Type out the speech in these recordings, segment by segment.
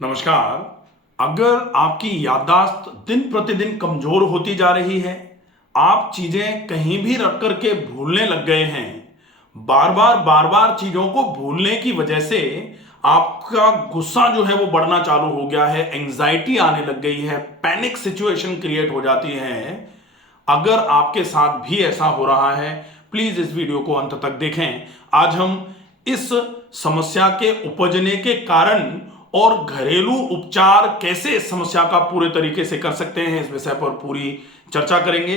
नमस्कार। अगर आपकी याददाश्त दिन प्रतिदिन कमजोर होती जा रही है, आप चीजें कहीं भी रख करके भूलने लग गए हैं, बार बार चीजों को भूलने की वजह से आपका गुस्सा जो है वो बढ़ना चालू हो गया है, एंजाइटी आने लग गई है, पैनिक सिचुएशन क्रिएट हो जाती है। अगर आपके साथ भी ऐसा हो रहा है, प्लीज इस वीडियो को अंत तक देखें। आज हम इस समस्या के उपजने के कारण और घरेलू उपचार कैसे इस समस्या का पूरे तरीके से कर सकते हैं, इस विषय पर पूरी चर्चा करेंगे।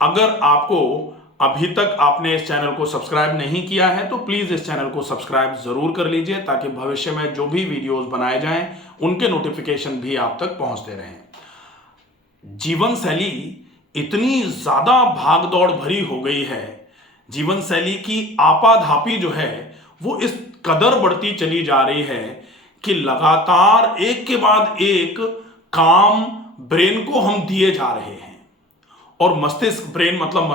अगर आपको अभी तक आपने इस चैनल को सब्सक्राइब नहीं किया है तो प्लीज इस चैनल को सब्सक्राइब जरूर कर लीजिए, ताकि भविष्य में जो भी वीडियोस बनाए जाएं उनके नोटिफिकेशन भी आप तक पहुंचते रहें। जीवन शैली इतनी ज्यादा भागदौड़ भरी हो गई है, जीवन शैली की आपाधापी जो है वो इस कदर बढ़ती चली जा रही है कि लगातार एक के बाद एक काम ब्रेन को हम दिए जा रहे हैं। और मस्तिष्क, ब्रेन मतलब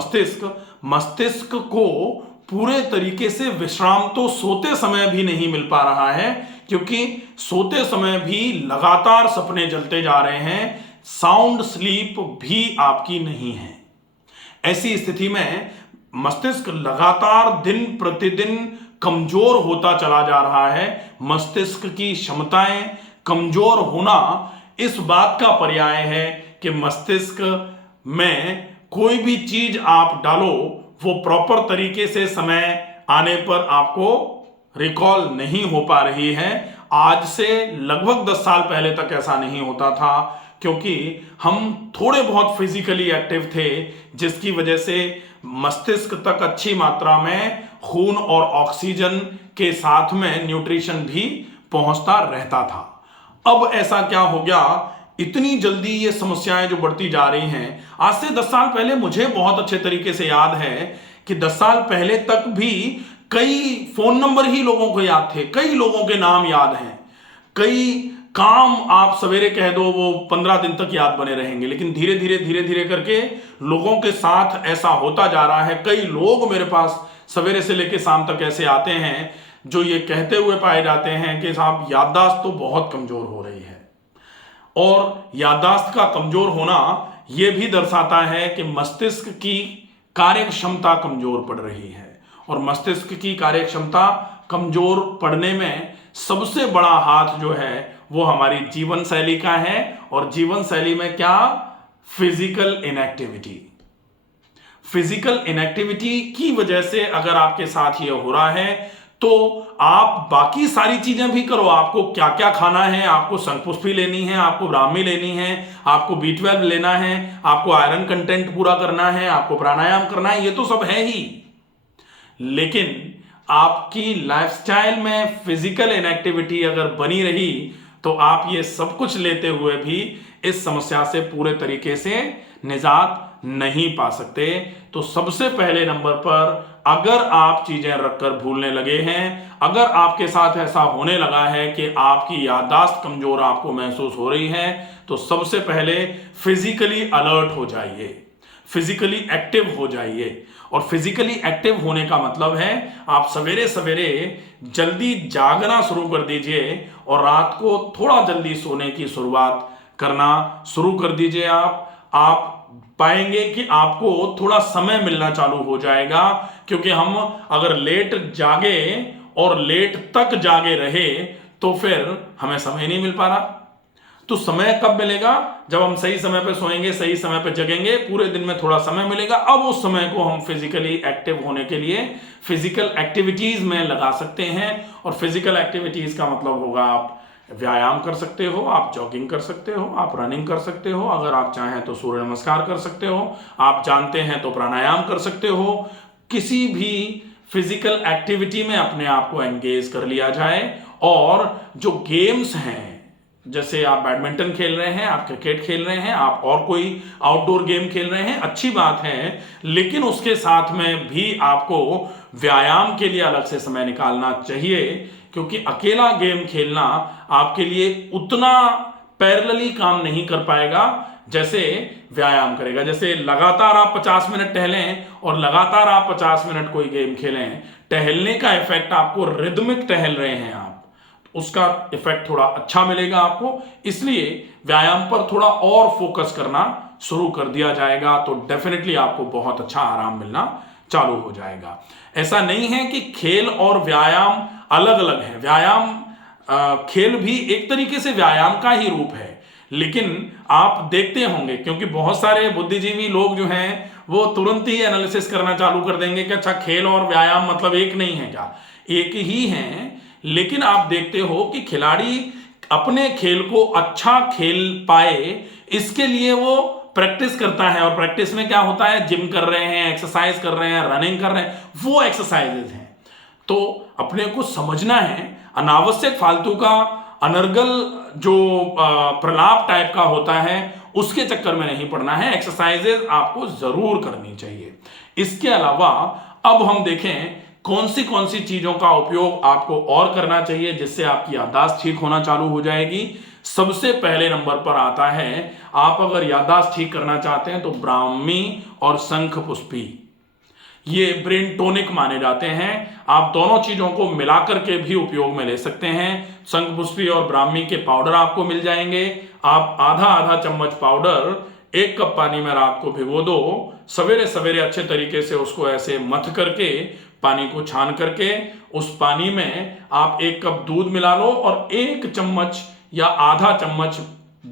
मस्तिष्क को पूरे तरीके से विश्राम तो सोते समय भी नहीं मिल पा रहा है, क्योंकि सोते समय भी लगातार सपने जलते जा रहे हैं, साउंड स्लीप भी आपकी नहीं है। ऐसी स्थिति में मस्तिष्क लगातार दिन प्रतिदिन कमजोर होता चला जा रहा है। मस्तिष्क की क्षमताएं कमजोर होना इस बात का पर्याय है कि मस्तिष्क में कोई भी चीज आप डालो वो प्रॉपर तरीके से समय आने पर आपको रिकॉल नहीं हो पा रही है। आज से लगभग 10 साल पहले तक ऐसा नहीं होता था, क्योंकि हम थोड़े बहुत फिजिकली एक्टिव थे, जिसकी वजह से मस्तिष्क तक अच्छी मात्रा में खून और ऑक्सीजन के साथ में न्यूट्रिशन भी पहुंचता रहता था। अब ऐसा क्या हो गया, इतनी जल्दी ये समस्याएं जो बढ़ती जा रही हैं। आज से 10 साल पहले मुझे बहुत अच्छे तरीके से याद है कि 10 साल पहले तक भी कई फोन नंबर ही लोगों को याद थे, कई लोगों के नाम याद हैं, कई काम आप सवेरे कह दो वो 15 दिन तक याद बने रहेंगे। लेकिन धीरे धीरे करके लोगों के साथ ऐसा होता जा रहा है। कई लोग मेरे पास सवेरे से लेकर शाम तक ऐसे आते हैं जो ये कहते हुए पाए जाते हैं कि साहब याददाश्त तो बहुत कमजोर हो रही है। और याददाश्त का कमजोर होना यह भी दर्शाता है कि मस्तिष्क की कार्य क्षमता कमजोर पड़ रही है। और मस्तिष्क की कार्य क्षमता कमजोर पड़ने में सबसे बड़ा हाथ जो है वो हमारी जीवन शैली का है। और जीवन शैली में क्या, फिजिकल इनएक्टिविटी। फिजिकल इनएक्टिविटी की वजह से अगर आपके साथ ये हो रहा है तो आप बाकी सारी चीजें भी करो। आपको क्या क्या खाना है, आपको शंखपुष्पी लेनी है, आपको ब्राह्मी लेनी है, आपको B12 लेना है, आपको आयरन कंटेंट पूरा करना है, आपको प्राणायाम करना है, ये तो सब है ही। लेकिन आपकी लाइफस्टाइल में फिजिकल इनएक्टिविटी अगर बनी रही तो आप ये सब कुछ लेते हुए भी इस समस्या से पूरे तरीके से निजात नहीं पा सकते। तो सबसे पहले नंबर पर, अगर आप चीजें रखकर भूलने लगे हैं, अगर आपके साथ ऐसा होने लगा है कि आपकी याददाश्त कमजोर आपको महसूस हो रही है, तो सबसे पहले फिजिकली अलर्ट हो जाइए, फिजिकली एक्टिव हो जाइए। और फिजिकली एक्टिव होने का मतलब है आप सवेरे सवेरे जल्दी जागना शुरू कर दीजिए और रात को थोड़ा जल्दी सोने की शुरुआत करना शुरू कर दीजिए। आप पाएंगे कि आपको थोड़ा समय मिलना चालू हो जाएगा, क्योंकि हम अगर लेट जागे और लेट तक जागे रहे तो फिर हमें समय नहीं मिल पा रहा। तो समय कब मिलेगा, जब हम सही समय पे सोएंगे, सही समय पे जगेंगे, पूरे दिन में थोड़ा समय मिलेगा। अब उस समय को हम फिजिकली एक्टिव होने के लिए फिजिकल एक्टिविटीज में लगा सकते हैं। और फिजिकल एक्टिविटीज का मतलब होगा आप व्यायाम कर सकते हो, आप जॉगिंग कर सकते हो, आप रनिंग कर सकते हो, अगर आप चाहें तो सूर्य नमस्कार कर सकते हो, आप जानते हैं तो प्राणायाम कर सकते हो। किसी भी फिजिकल एक्टिविटी में अपने आप को एंगेज कर लिया जाए। और जो गेम्स हैं, जैसे आप बैडमिंटन खेल रहे हैं, आप क्रिकेट खेल रहे हैं, आप और कोई आउटडोर गेम खेल रहे हैं, अच्छी बात है, लेकिन उसके साथ में भी आपको व्यायाम के लिए अलग से समय निकालना चाहिए, क्योंकि अकेला गेम खेलना आपके लिए उतना पैरेलली काम नहीं कर पाएगा जैसे व्यायाम करेगा। जैसे लगातार आप 50 मिनट टहलें और लगातार आप 50 मिनट कोई गेम खेलें, टहलने का इफेक्ट आपको, रिदमिक टहल रहे हैं आप, उसका इफेक्ट थोड़ा अच्छा मिलेगा आपको। इसलिए व्यायाम पर थोड़ा और फोकस करना शुरू कर दिया जाएगा तो डेफिनेटली आपको बहुत अच्छा आराम मिलना चालू हो जाएगा। ऐसा नहीं है कि खेल और व्यायाम अलग अलग है। व्यायाम खेल भी एक तरीके से व्यायाम का ही रूप है, लेकिन आप देखते होंगे क्योंकि बहुत सारे बुद्धिजीवी लोग जो हैं वो तुरंत ही एनालिसिस करना चालू कर देंगे कि अच्छा खेल और व्यायाम मतलब एक नहीं है क्या? एक ही है, लेकिन आप देखते हो कि खिलाड़ी अपने खेल को अच्छा खेल पाए इसके लिए वो प्रैक्टिस करता है। और प्रैक्टिस में क्या होता है, जिम कर रहे हैं, एक्सरसाइज कर रहे हैं, रनिंग कर रहे हैं, वो एक्सरसाइजेज हैं। तो अपने को समझना है, अनावश्यक फालतू का अनर्गल जो प्रलाप टाइप का होता है उसके चक्कर में नहीं पड़ना है। एक्सरसाइजेज आपको जरूर करनी चाहिए। इसके अलावा अब हम देखें कौन सी चीजों का उपयोग आपको और करना चाहिए जिससे आपकी याददाश्त ठीक होना चालू हो जाएगी। सबसे पहले नंबर पर आता है, आप अगर याददाश्त ठीक करना चाहते हैं तो ब्राह्मी और शंख पुष्पी ये ब्रेन टोनिक माने जाते हैं। आप दोनों चीजों को मिलाकर के भी उपयोग में ले सकते हैं। शंख पुष्पी और ब्राह्मी के पाउडर आपको मिल जाएंगे। आप आधा आधा चम्मच पाउडर 1 कप पानी में रात को भिगो दो। सवेरे सवेरे अच्छे तरीके से उसको ऐसे मथ करके पानी को छान करके उस पानी में आप 1 कप दूध मिला लो और 1 चम्मच या आधा चम्मच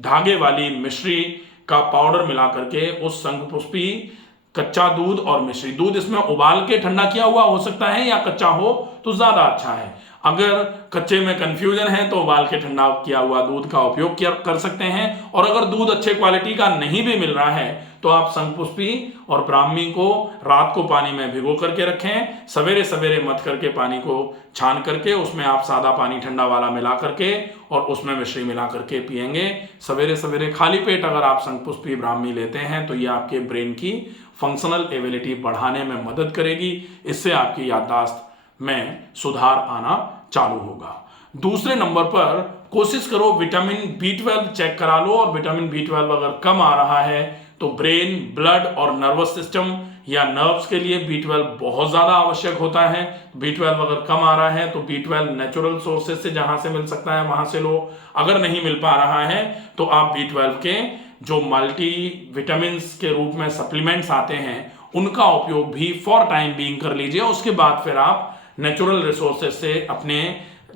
धागे वाली मिश्री का पाउडर मिला करके उस शंख पुष्पी, कच्चा दूध और मिश्री, दूध इसमें उबाल के ठंडा किया हुआ हो सकता है या कच्चा हो तो ज्यादा अच्छा है। अगर कच्चे में कंफ्यूजन है तो उबाल के ठंडा किया हुआ दूध का उपयोग कर सकते हैं। और अगर दूध अच्छे क्वालिटी का नहीं भी मिल रहा है तो आप शंख पुष्पी और ब्राह्मी को रात को पानी में भिगो करके रखें। सवेरे सवेरे मथ करके पानी को छान करके उसमें आप सादा पानी ठंडा वाला मिला करके और उसमें मिश्री मिला करके पिएंगे। सवेरे सवेरे खाली पेट अगर आप शंख पुष्पी ब्राह्मी लेते हैं तो ये आपके ब्रेन की फंक्शनल एबिलिटी बढ़ाने में मदद करेगी। इससे आपकी याददाश्त में सुधार आना चालू होगा। दूसरे नंबर पर कोशिश करो विटामिन B12 चेक करा लो। और विटामिन B12 अगर कम आ रहा है तो ब्रेन, ब्लड और नर्वस सिस्टम या नर्व्स के लिए B12 बहुत ज्यादा आवश्यक होता है। B12 अगर कम आ रहा है तो B12 नेचुरल सोर्सेज से जहां से मिल सकता है वहां से लो। अगर नहीं मिल पा रहा है तो आप B12 के जो मल्टी विटामिन के रूप में सप्लीमेंट्स आते हैं उनका उपयोग भी फॉर टाइम बीइंग कर लीजिए। उसके बाद फिर आप नेचुरल रिसोर्सेज से अपने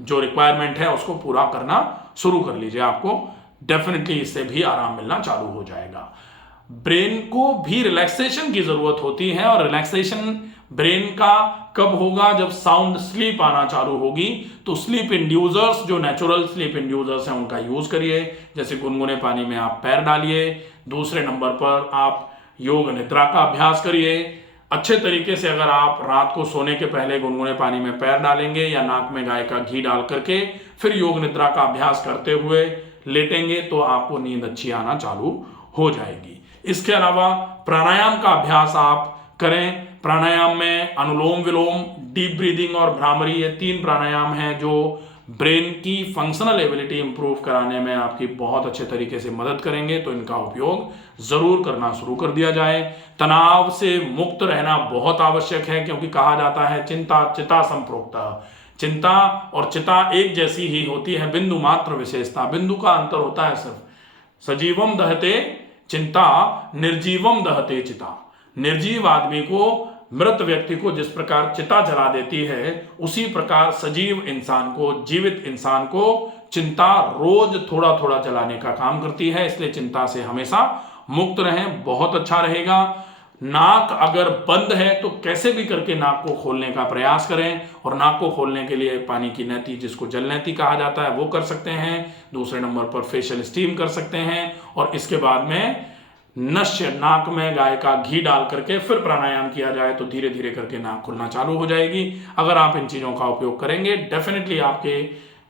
जो रिक्वायरमेंट है उसको पूरा करना शुरू कर लीजिए। आपको डेफिनेटली इससे भी आराम मिलना चालू हो जाएगा। ब्रेन को भी रिलैक्सेशन की जरूरत होती है और रिलैक्सेशन ब्रेन का कब होगा, जब साउंड स्लीप आना चालू होगी। तो स्लीप इंड्यूसर्स, जो नेचुरल स्लीप इंड्यूसर्स हैं उनका यूज करिए। जैसे गुनगुने पानी में आप पैर डालिए। दूसरे नंबर पर आप योग निद्रा का अभ्यास करिए। अच्छे तरीके से अगर आप रात को सोने के पहले गुनगुने पानी में पैर डालेंगे या नाक में गाय का घी डाल करके फिर योग निद्रा का अभ्यास करते हुए लेटेंगे तो आपको नींद अच्छी आना चालू हो जाएगी। इसके अलावा प्राणायाम का अभ्यास आप करें। प्राणायाम में अनुलोम विलोम, डीप ब्रीदिंग और भ्रामरी, ये 3 प्राणायाम हैं जो ब्रेन की फंक्शनल एबिलिटी इंप्रूव कराने में आपकी बहुत अच्छे तरीके से मदद करेंगे। तो इनका उपयोग जरूर करना शुरू कर दिया जाए। तनाव से मुक्त रहना बहुत आवश्यक है क्योंकि कहा जाता है चिंता चिता संप्रोक्ता। चिंता और चिता एक जैसी ही होती है, बिंदु मात्र विशेषता, बिंदु का अंतर होता है सिर्फ। सजीवम दहते चिंता, निर्जीवम दहते चिता। निर्जीव आदमी को, मृत व्यक्ति को जिस प्रकार चिता जला देती है उसी प्रकार सजीव इंसान को, जीवित इंसान को चिंता रोज थोड़ा थोड़ा जलाने का काम करती है। इसलिए चिंता से हमेशा मुक्त रहें, बहुत अच्छा रहेगा। नाक अगर बंद है तो कैसे भी करके नाक को खोलने का प्रयास करें। और नाक को खोलने के लिए पानी की नैती, जिसको जल नैती कहा जाता है, वो कर सकते हैं। दूसरे नंबर पर फेशियल स्टीम कर सकते हैं। और इसके बाद में नश्य, नाक में गाय का घी डाल करके फिर प्राणायाम किया जाए तो धीरे धीरे करके नाक खुलना चालू हो जाएगी। अगर आप इन चीजों का उपयोग करेंगे डेफिनेटली आपके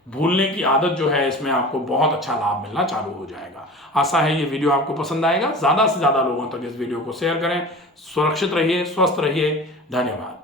भूलने की आदत जो है इसमें आपको बहुत अच्छा लाभ मिलना चालू हो जाएगा। आशा है ये वीडियो आपको पसंद आएगा। ज्यादा से ज्यादा लोगों तक इस वीडियो को शेयर करें। सुरक्षित रहिए, स्वस्थ रहिए। धन्यवाद।